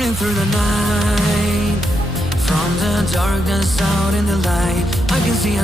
burning through the night. From the darkness out in the light, I can see us